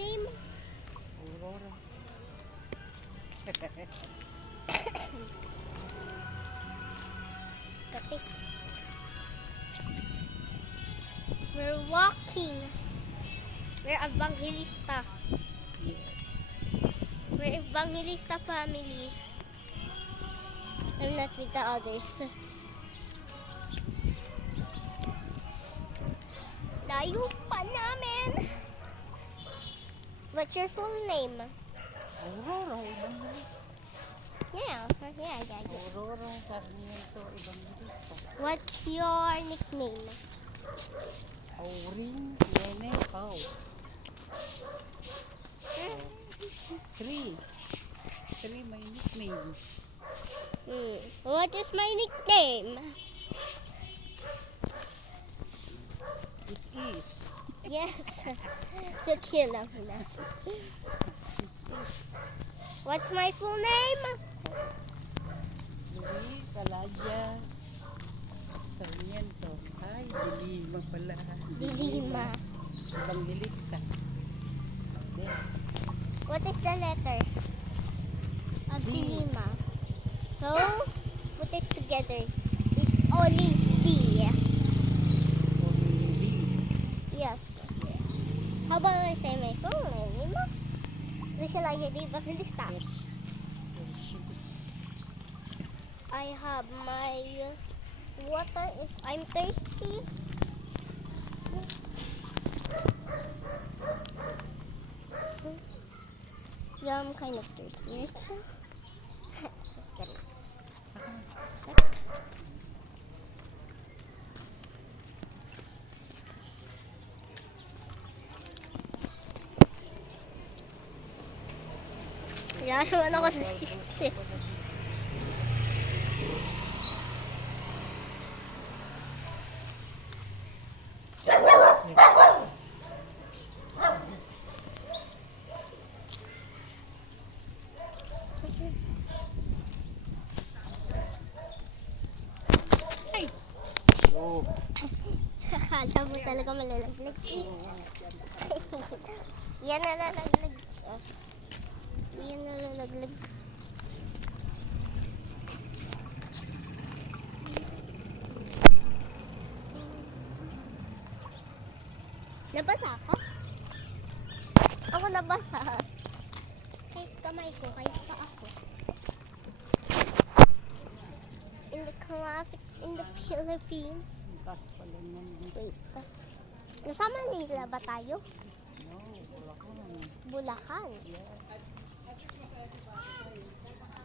name? Aurora. Katik. We're walking. We're Evangelista. Yes. We're Evangelista family. I'm not with the others. Layo pa namin. What's your full name? Aurora Evangelista. Yeah. Aurora Sarmiento Evangelista. What's your nickname? Auring Nene Pau. Three my nickname. What is my nickname? This is. Yes. So cute lang na. This is. What's my full name? Luis Alaya Sarmiento. Ay, Dilima pala. Dilima. Evangelista. Then, What is the letter of D. Dilima? So, put it together. It's only D. Yes. How about I say my full name? Luis Alaya de Evangelista. I have my water if I'm thirsty. Yeah, I'm kind of thirsty right now. Just kidding. Yeah, naman ako sa sisi. Oh, Akala mo talaga malalaglag. Yan nalalaglag. Yan nalalaglag. Nabasa ako? Ako nabasa. Kahit kamay ko, kahit pa ako. In the classic, in the Philippines. tas pala yan. Wait. Nasa Manila ba tayo? No, wala ko na. Bulacan.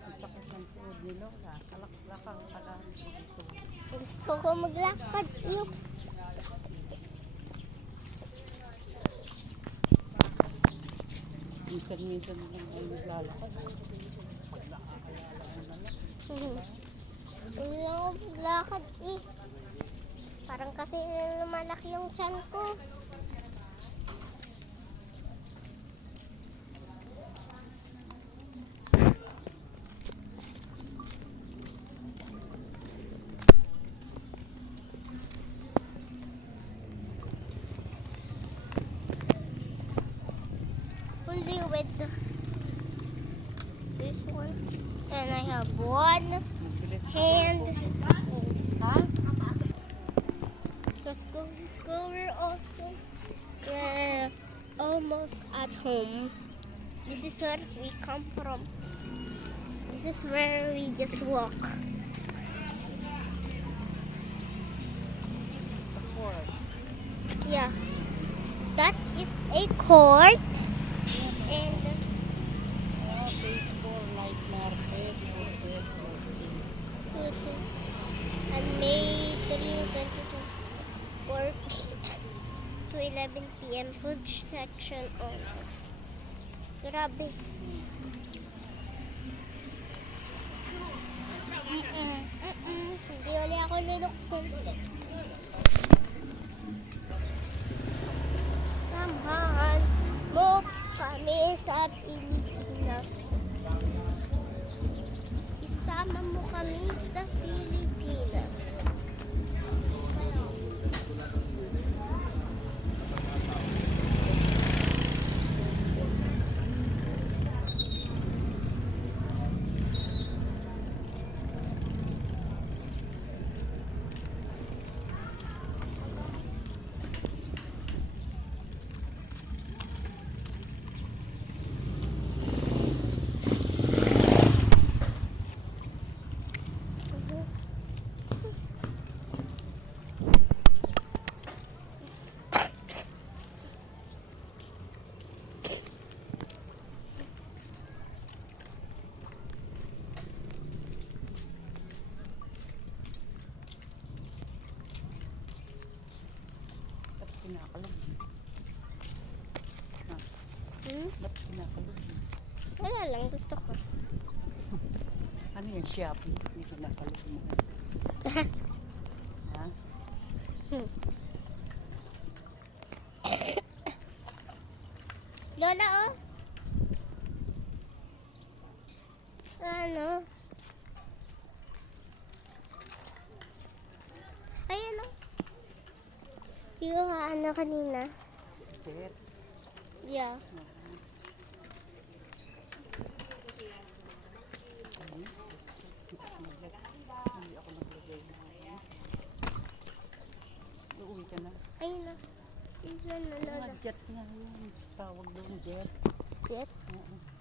Ang sakit ng tuhod ni Lola. Kalak-lakang pala dito. Gusto ko maglakad. Yung Minsan-minsan lang ay naglalakad. Pag nakakayala mo na lang. hindi lang ako maglakad eh. Parang kasi lumalaki yung tiyan ko. Only with this one. And I have one Mabilis ako. hand. Ha? Let's go. We're almost at home. This is where we come from. This is where we just walk. Support. Yeah. That is a court. And Oh, baseball night market. Yes, and May 3, 2024 to 11 p.m. food section only. Grabe. Hindi ulit ako luluktin. Samahan mo kami sa Pilipinas. Isama mo kami sa Pilipinas. Kinakalog. Wala lang, gusto ko. Ano yan? Shopee? Hindi kinakalog mo. Ha? Lola, oh. Ano? Ayun, oh. Yung ano kanina. Jet. Yeah. Hindi ako naglagay na. Uuwi ka na. Ayun, oh. Ayun, Lola. Mga jet nga yun. Tawag doon jet. Jet? Oo.